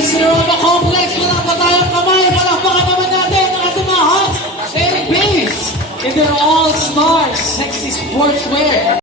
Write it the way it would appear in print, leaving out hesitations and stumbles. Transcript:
Cinema Complex. Wala pa tayong kamay. Palakpakan naman natin ang ating mga host and base in their all-star sexy sportswear.